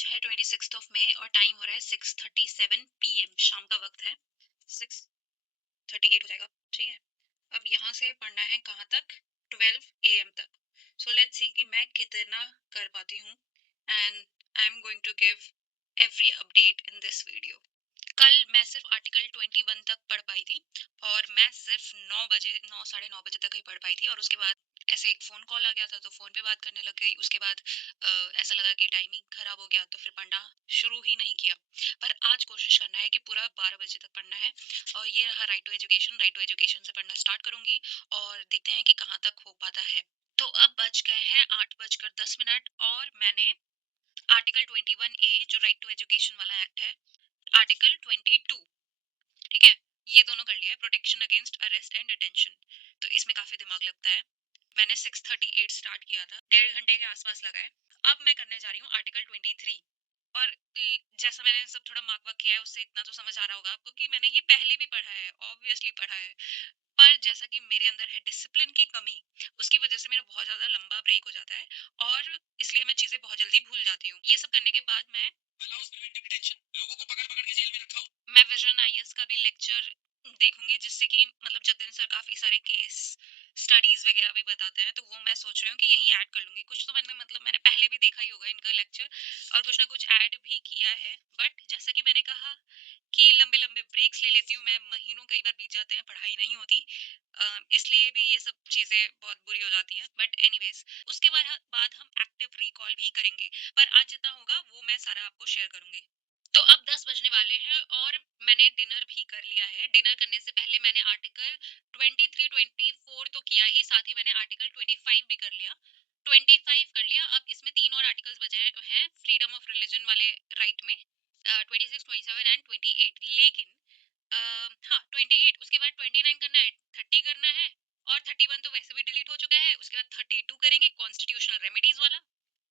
आज है 26 मई और टाइम हो रहा है 6:37 PM, शाम का वक्त है। 6:38 हो जाएगा, ठीक है। अब यहाँ से पढ़ना है कहाँ तक, 12 AM तक। सो लेट्स सी कि मैं कितना कर पाती हूँ, and I am going to give every update in this video. कल मैं सिर्फ आर्टिकल 21 तक पढ़ पाई थी, और मैं सिर्फ 9 साढ़े 9 बजे तक ही पढ़ पाई थी, और उसके बाद ऐसे एक फ़ोन कॉल आ गया था तो फ़ोन पे बात करने लग गई। उसके बाद ऐसा लगा कि टाइमिंग ख़राब हो गया, तो फिर पढ़ना शुरू ही नहीं किया। पर आज कोशिश करना है कि पूरा 12 बजे तक पढ़ना है, और ये रहा right to education. Right to education से पढ़ना स्टार्ट करूँगी और देखते हैं कि कहाँ तक हो पाता है। तो अब बज गए हैं 8:10, और मैंने आर्टिकल 21A, जो राइट टू एजुकेशन वाला एक्ट है, आर्टिकल 22, ठीक है, ये दोनों कर लिया है, protection against arrest and detention. तो इसमें काफी दिमाग लगता है। मैंने 6:38 स्टार्ट किया था, 1.5 घंटे के आसपास लगा है। अब मैं करने जा रही हूँ आर्टिकल 23। और जैसा मैंने सब थोड़ा मार्क वाक किया है, उससे इतना तो समझ आ रहा होगा आपको कि मैंने ये पहले भी पढ़ा है, ऑब्वियसली पढ़ा है। पर जैसा कि मेरे अंदर है डिसिप्लिन की कमी, उसकी वजह से मेरा बहुत ज्यादा लंबा ब्रेक हो जाता है, और इसलिए मैं चीजें बहुत जल्दी भूल जाती हूँ। ये सब करने के बाद मैं लोगों को पकड़ पकड़ के जेल में रखा हूँ। मैं विजन आईएएस का भी लेक्चर देखूंगी, जिससे कि मतलब जतिन सर काफी सारे केस स्टडीज वगैरह भी बताते हैं, तो वो मैं सोच रही हूँ कि यहीं ऐड कर लूंगी। कुछ तो मैंने पहले भी देखा ही होगा इनका लेक्चर, और कुछ ना कुछ ऐड भी किया है। बट जैसा कि मैंने कहा कि लंबे लंबे ब्रेक्स ले लेती हूँ मैं, महीनों कई बार बीत जाते हैं, पढ़ाई नहीं होती। इसलिए भी ये सब चीजें बहुत बुरी हो जाती हैं। बट एनीवेज, उसके बाद हम एक्टिव रिकॉल भी करेंगे, पर आज जितना होगा वो मैं सारा आपको शेयर करूंगी। तो अब 10 बजने वाले हैं, और मैंने डिनर भी कर लिया है। डिनर करने से पहले मैंने आर्टिकल 23 24 तो किया ही, साथ ही मैंने आर्टिकल 25 भी कर लिया। 25 कर लिया। अब इसमें 3 और आर्टिकल्स बचे हैं फ्रीडम ऑफ रिलीजन वाले राइट में, 26 27 एंड 28। लेकिन हाँ, 28, उसके बाद 29 करना है, 30 करना है, और 31 तो वैसे भी डिलीट हो चुका है। उसके बाद 32 करेंगे, कॉन्स्टिट्यूशनल रेमेडीज वाला।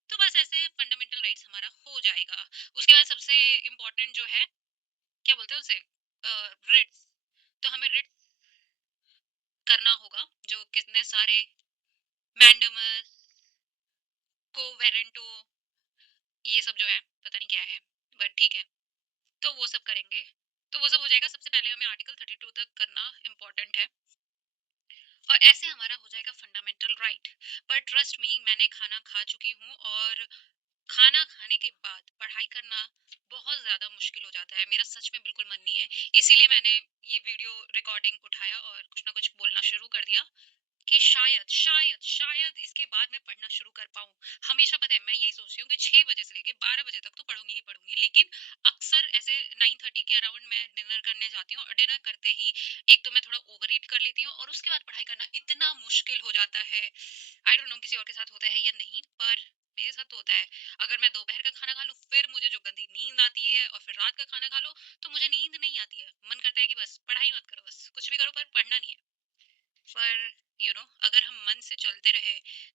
तो बस ऐसे फंडामेंटल राइट्स हमारा हो जाएगा। उसके बाद सबसे इम्पोर्टेंट जो है, क्या बोलते हैं उसे, रिट्स। तो हमें रिट्स करना होगा, जो कितने सारे मैंडमस, कोवेरेंटो, ये सब जो है पता नहीं क्या है, बट ठीक है, तो वो सब करेंगे। तो वो सब हो जाएगा। सबसे पहले हमें आर्टिकल 32 तक करना इम्पोर्टेंट है, और ऐसे हमारा हो जाएगा फंडामेंटल राइट। पर ट्रस्ट मी, मैंने खाना खा चुकी हूँ, और खाना खाने के बाद पढ़ाई करना बहुत ज्यादा मुश्किल हो जाता है। मेरा सच में बिल्कुल मन नहीं है, इसीलिए मैंने ये वीडियो रिकॉर्डिंग उठाया और कुछ ना कुछ बोलना शुरू कर दिया कि शायद शायद शायद इसके बाद मैं पढ़ना शुरू कर पाऊँ। हमेशा पता है मैं यही सोचती हूँ कि 6 बजे से लेके 12 बजे तक तो पढ़ूंगी ही पढ़ूंगी, लेकिन अक्सर ऐसे 9:30 के अराउंड मैं डिनर करने जाती हूँ, और डिनर करते ही एक तो मैं थोड़ा ओवर ईट कर लेती हूँ, और उसके बाद पढ़ाई करना इतना मुश्किल हो जाता है। आई डोंट नो किसी और के साथ होता है या नहीं, पर मेरे साथ तो होता है। अगर मैं दोपहर का खाना खा लूँ, फिर मुझे जो गंदी नींद आती है, और फिर रात का खाना खा लो तो मुझे नींद नहीं आती है। मन करता है कि बस पढ़ाई मत करो, बस कुछ भी करो पर पढ़ना नहीं है। पर अगर हम मन से चलते रहे,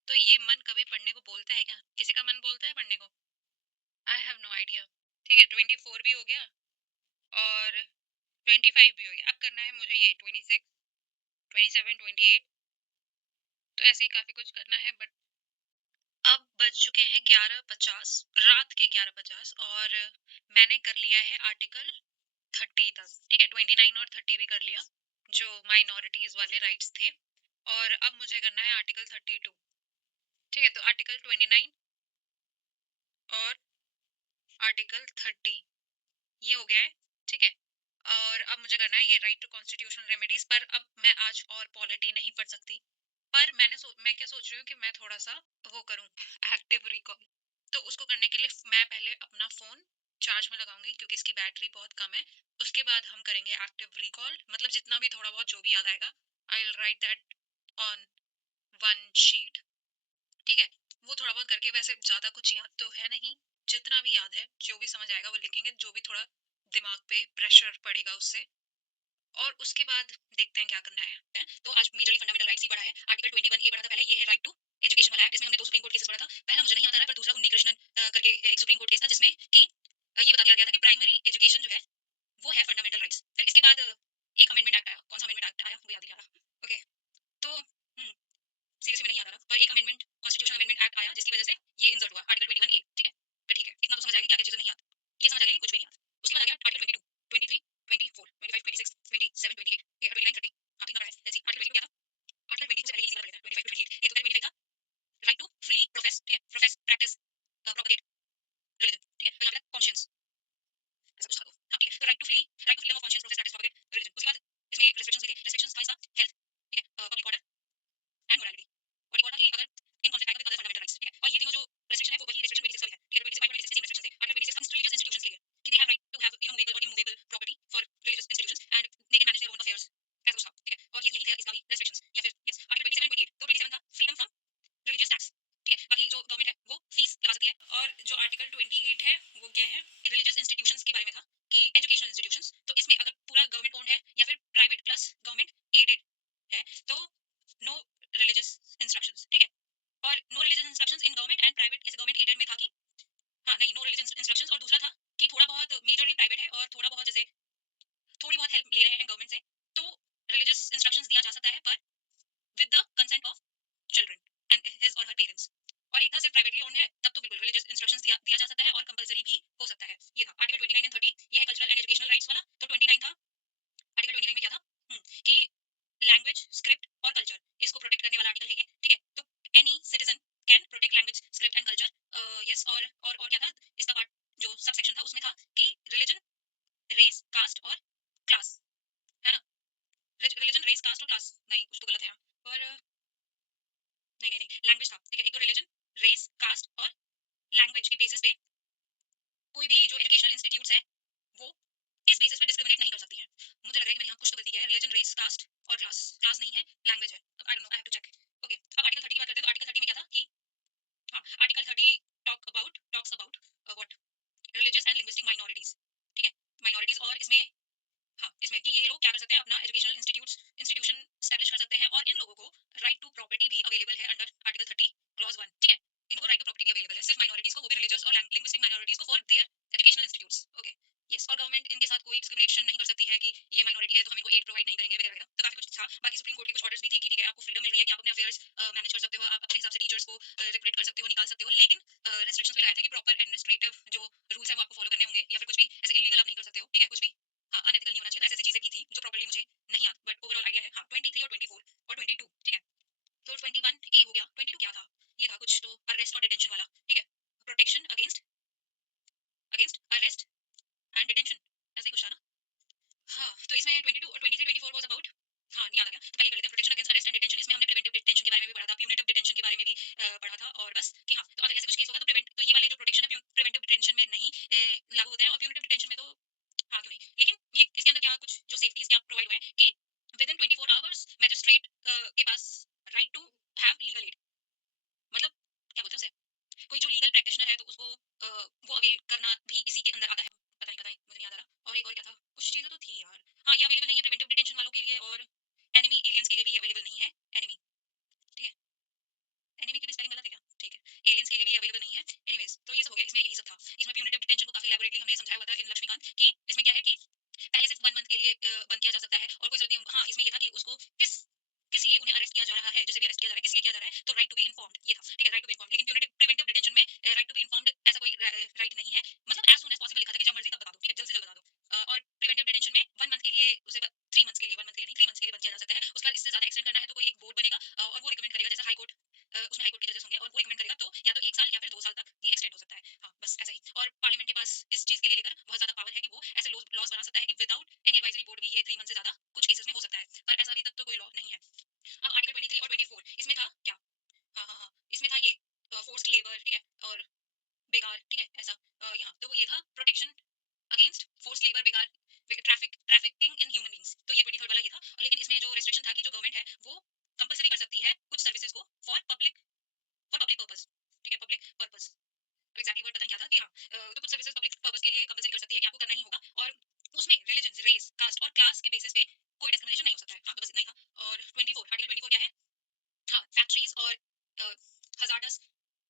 तो ये मन कभी पढ़ने को बोलता है क्या? किसी का मन बोलता है पढ़ने को? I have no idea. ठीक है, 24 भी हो गया, और 25 भी हो गया। अब करना है मुझे ये 26 27 28। तो ऐसे ही काफी कुछ करना है। बट अब बज चुके हैं 11:50, रात के 11:50, और मैंने कर लिया है आर्टिकल 30 तक। ठीक है, 29 और 30 भी कर लिया, जो माइनॉरिटीज वाले राइट्स थे। और अब मुझे करना है आर्टिकल 32। ठीक है, तो आर्टिकल 29 और आर्टिकल 30 ये हो गया है। ठीक है, और अब मुझे करना है ये राइट टू कॉन्स्टिट्यूशनल रेमेडीज। पर अब मैं आज और पॉलिटी नहीं पढ़ सकती। पर मैं क्या सोच रही हूँ कि मैं थोड़ा सा वो करूँ, एक्टिव रिकॉल। तो उसको करने के लिए मैं पहले अपना फोन चार्ज में लगाऊंगी, क्योंकि इसकी बैटरी बहुत कम है। उसके बाद हम करेंगे एक्टिव रिकॉल, मतलब जितना भी थोड़ा बहुत जो भी याद आएगा, I will write that on one sheet. ठीक है, वो थोड़ा बहुत करके, वैसे ज्यादा कुछ याद तो है नहीं, जितना भी याद है जो भी समझ आएगा वो लिखेंगे, जो भी थोड़ा दिमाग पे प्रेशर पड़ेगा उससे। और उसके बाद देखते हैं क्या करना है। तो आज मेजरली फंडामेंटल राइट्स ही पढ़ा है। आर्टिकल 21 ए पढ़ा था पहले, ये है राइट टू एजुकेशन वाला एक्ट। इसमें हमने 2 सुप्रीम कोर्ट केसेस पढ़ा था। पहला मुझे नहीं आता रहा, पर दूसरा उन्नी कृष्णन करके एक सुप्रीम कोर्ट केस था, जिसमें कि ये बता दिया गया था कि प्राइमरी एजुकेशन जो है वो है फंडामेंटल राइट्स। फिर इसके बाद एक अमेंडमेंट एक्ट आया। कौन सा अमेंडमेंट एक्ट आया वो याद नहीं आ रहा। ओके, तो सीरियसली में नहीं याद आ रहा, पर एक अमेंडमेंट, कॉन्स्टिट्यूशन अमेंडमेंट एक्ट आया, जिसकी वजह से ये इंसर्ट हुआ आर्टिकल 21 ए। ठीक है, तो ठीक है, इतना तो समझ आएगी क्या क्या चीजें 28 है, वो क्या है, रिलीजियस इंस्टीट्यूशंस के बारे में था, कि एजुकेशनल इंस्टीट्यूशंस, तो इसमें अगर पूरा गवर्नमेंट ओन्ड है या फिर प्राइवेट प्लस गवर्नमेंट एडेड है, तो नो रिलीजियस इंस्ट्रक्शंस, ठीक है। और no religious instructions in government and private, ऐसे गवर्नमेंट एडेड में था कि हाँ नहीं, नो रिलीजियस इंस्ट्रक्शंस, और दूसरा था कि थोड़ा बहुत मेजरली प्राइवेट है और थोड़ा बहुत जैसे थोड़ी बहुत हेल्प ले रहे हैं गवर्नमेंट से, तो रिलीजियस इंस्ट्रक्शंस दिया जा सकता है, पर with the consent of children and his और हर पेरेंट्स। और एक था सिर्फ प्राइवेटली ओन्ड है, तब तो बिल्कुल रिलीजियस इंस्ट्रक्शंस दिया जा सकता है, और कंपलसरी भी हो सकता है। ये था आर्टिकल 29 एंड 30, ये है कल्चरल एंड एजुकेशनल राइट्स वाला। तो 29 था, आर्टिकल 29 में क्या था, कि लैंग्वेज, स्क्रिप्ट और कल्चर, इसको प्रोटेक्ट करने वाला आर्टिकल है ये, ठीक है। तो any citizen can protect language, script and culture, yes. और क्या था इसका पार्ट, जो सब सेक्शन था उसमें था कि रिलीजन, रेस, कास्ट और क्लास, है ना। रिलीजन, रेस, कास्ट और क्लास, नहीं कुछ तो गलत है यहाँ, और नहीं नहीं नहीं, लैंग्वेज था, ठीक है। एक तो रिलीजन, रेस, कास्ट और लैंग्वेज के बेसिस पे कोई भी जो एजुकेशनल इंस्टीट्यूट्स है, वो इस बेसिस पे डिस्क्रिमिनेट नहीं कर सकती है। मुझे लग रहा है कि मैंने यहाँ कुछ तो गलती किया है, रिलीजन, रेस, कास्ट और क्लास, क्लास नहीं है, लैंग्वेज है। I don't know, I have to check. Okay, अब आर्टिकल 30 की बात करते हैं। तो आर्टिकल 30 में क्या था कि हाँ, article 30 talks about what, religious and linguistic minorities, ठीक है। माइनॉरिटीज, और इसमें हाँ, इसमें कि ये लोग क्या कर सकते हैं, अपना एजुकेशनल इंस्टीट्यूशन स्टैब्लिश कर सकते हैं, और इन लोगों को राइट टू प्रॉपर्टी भी अवेलेबल है अंडर आर्टिकल 30 क्लॉज 1, ठीक है। इनको राइट टू प्रॉपर्टी भी अवेलेबल है, सिर्फ माइनॉरिटीज को, वो भी रिलीजियस और लिंग्विस्टिक माइनॉरिटीज को, for their educational institutes, okay. Yes, और गवर्नमेंट इनके साथ कोई डिस्क्रिमिनेशन नहीं कर सकती है कि ये माइनॉरिटी है तो हम इनको एड प्रोवाइड नहीं करेंगे वगैरह वगैरह। तो काफी कुछ था। बाकी सुप्रीम कोर्ट के कुछ ऑर्डर्स भी थे कि ठीक है, आपको फ्रीडम मिल रही है कि आप अपने अफेयर्स मैनेज कर सकते हो, आप अपने हिसाब से टीचर्स को रिक्रूट कर सकते हो, निकाल सकते हो, लेकिन रेस्ट्रिक्शंस भी लगाए थे कि प्रॉपर एडमिनिस्ट्रेटिव जो रूल्स है वो आपको फॉलो करने होंगे, या फिर कुछ भी ऐसे इलीगल आप नहीं कर सकते हो, ठीक है, कुछ भी हाँ अनएथिकल नहीं होना चाहिए। तो ऐसी ऐसी चीजें भी थी जो प्रॉपर्ली मुझे नहीं याद, बट ओवरऑल आइडिया है। हाँ, 23 और 24 और 22, ठीक है। तो 21 ए हो गया, 22 क्या था, ये था कुछ तो अरेस्ट और डिटेंशन वाला, ठीक है। Protection against against arrest and detention, ऐसा ही कुछ था ना। हाँ, तो इसमें 22 और 23 24 वाज अबाउट, हाँ याद आ गया। तो पहले कर लेते हैं, protection against arrest and detention. इसमें हमने प्रिवेंटिव डिटेंशन के बारे में भी पढ़ा था, प्यूनिटिव डिटेंशन के बारे में भी पढ़ा था, और बस कि हाँ, तो अगर ऐसे कुछ केस होगा तो प्रिवेंट, तो ये वाले जो प्रोटेक्शन है प्रिवेंटिव डिटेंशन में नहीं लागू होता है, और प्यूनिटिव डिटेंशन में तो हाँ क्यों नहीं, लेकिन ये इसके अंदर क्या कुछ जो सेफ्टीज क्या प्रोवाइड हुए हैं कि विद इन 24 आवर्स मैजिस्ट्रेट के पास right to have legal aid, मतलब क्या बोलते हैं उसे, कोई जो लीगल प्रैक्टिशनर है तो उसको वो अवेल करना भी इसी के अंदर आता है। पता नहीं मुझे नहीं याद आ रहा। और एक और क्या था, कुछ चीजें तो थी यार। हाँ, ये अवेलेबल नहीं है प्रिवेंटिव डिटेंशन वालों के लिए, और एनिमी एलियंस के लिए भी अवेलेबल नहीं है। एनिमी, ठीक है, एनिमी की भी स्पेलिंग गलत है क्या, ठीक है। एलियंस के लिए भी अवेलेबल नहीं है। एनीवेज, तो ये सब हो गया, इसमें यही सब था। इसमें प्यूनिटिव डिटेंशन को काफी एलैबोरेटली हमने समझाया हुआ था इन लक्ष्मीकांत की। इसमें क्या है कि पहले सिर्फ 1 मंथ के लिए बंद किया जा सकता है, और कोई जरूरत नहीं। हाँ, इसमें ये था कि उसको किस लिए उन्हें अरेस्ट किया जा रहा है, जिसे भी अरेस्ट किया जा रहा है किस लिए किया जा रहा है, तो राइट टू बी इन्फॉर्म्ड, ये था, ठीक है, राइट टू बी इन्फॉर्म्ड। लेकिन प्रिवेंटिव डिटेंशन में राइट टू बी इन्फॉर्म्ड ऐसा कोई राइट नहीं है, मतलब एज सून एज पॉसिबल लिखा था कि जब मर्जी तब बता दो, ठीक है, जल्द से जल्द बता दो। और प्रिवेंटिव डिटेंशन में 1 मंथ के लिए उसे 3 मंथ्स के लिए, 1 मंथ के लिए नहीं, 3 मंथ्स के लिए बंद किया जा सकता है। उसके बाद इससे ज्यादा एक्सटेंड करना है तो कोई एक बोर्ड बनेगा, और वो रिकमेंड करेगा, जैसे हाई कोर्ट, उसमें हाई कोर्ट के जजेस होंगे, और वो रिकमेंड करेगा तो या तो 1 साल या फिर 2 साल तक ये एक्सटेंड हो सकता है। हाँ, बस ऐसा ही। और पार्लियामेंट के पास इस चीज के लिए लेकर बहुत ज्यादा पावर है कि वो ऐसे लॉज बना सकता है कि विदाउट एनी एडवाइजरी बोर्ड भी ये 3 मंथ से ज्यादा कुछ केसेस में हो सकता है, पर ऐसा अभी तक तो कोई लॉ नहीं है। अब आर्टिकल 23 और 24, इसमें था क्या, हाँ हाँ हाँ, इसमें था ये फोर्स्ड लेबर, ठीक है, और बेकार, ठीक है, ऐसा यहाँ तो वो ये था प्रोटेक्शन अगेंस्ट फोर्स्ड लेबर, बेकार, ट्रैफिकिंग इन ह्यूमन बींग्स, तो ये 23 वाला ये था। लेकिन इसमें जो रेस्ट्रिक्शन था कि जो गवर्नमेंट है वो कंपलसरी कर सकती है कुछ सर्विसेज को फॉर पब्लिक पर्पस, ठीक है, पब्लिक पर्पस। तो एग्जैक्टली वर्ड पता नहीं क्या था कि हाँ, तो कुछ सर्विसेज पब्लिक पर्पस के लिए कंपलसरी कर सकती है कि आपको करना ही होगा, और उसमें रिलीजन, रेस, कास्ट और क्लास के बेसिस पे कोई डिस्क्रिमिनेशन नहीं हो सकता है। हाँ, तो बस इतना ही था। और 24, आर्टिकल 24 क्या है, हाँ, फैक्ट्रीज और हजार्डस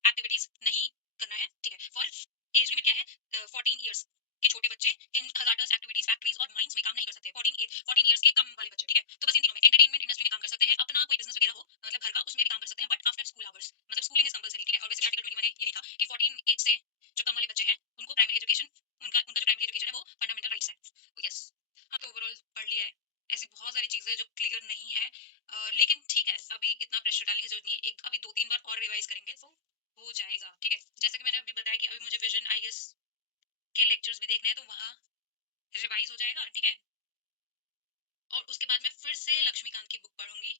एक्टिविटीज नहीं करना है, ठीक है। फॉर एज लिमिट क्या है, 14 ईयर्स के छोटे बच्चे इन हजार्डस एक्टिविटीज, फैक्ट्रीज और माइंस में काम नहीं कर सकते। 14 ईयर्स के कम वाले बच्चे, ठीक है। तो बस इन दिनों में एंटरटेनमेंट इंडस्ट्री में काम कर सकते हैं, अपना कोई बिजनेस वगैरह हो, मतलब घर का, उसमें भी काम कर सकते हैं, बट आफ्टर स्कूल आवर्स, मतलब स्कूलिंग इज कंपलसरी, ठीक है। और वैसे भी आर्टिकल 21 ने ये लिखा कि 14 एज से जो कम वाले बच्चे हैं उनको प्राइमरी एजुकेशन, उनका उनका जो प्राइमरी एजुकेशन है वो फंडामेंटल राइट्स है। यस, हाँ, तो ओवरऑल पढ़ लिया है। ऐसी बहुत सारी चीजें जो क्लियर नहीं है, लेकिन ठीक है, अभी इतना प्रेशर डालने की जरूरत नहीं है। एक अभी 2-3 बार और रिवाइज करेंगे तो हो जाएगा, ठीक है। जैसे कि मैंने अभी बताया कि अभी मुझे विजन आईएएस के लेक्चर्स भी देखने हैं, तो वहाँ रिवाइज हो जाएगा, ठीक है। और उसके बाद मैं फिर से लक्ष्मीकांत की बुक पढ़ूंगी,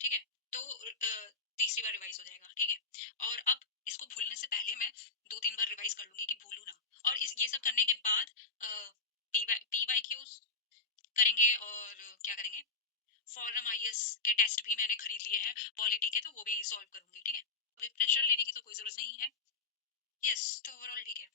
ठीक है। तो तीसरी बार रिवाइज हो जाएगा, ठीक है। और अब इसको भूलने से पहले मैं 2-3 बार रिवाइज कर लूंगी कि भूलू ना। और ये सब करने के बाद पीवाई क्यूज करेंगे, और क्या करेंगे, फॉरम आईएएस के टेस्ट भी मैंने खरीद लिए हैं, पॉलिटी के, तो वो भी सॉल्व करूंगी, ठीक है। अभी प्रेशर लेने की तो कोई जरूरत नहीं है। यस, तो ओवरऑल ठीक है।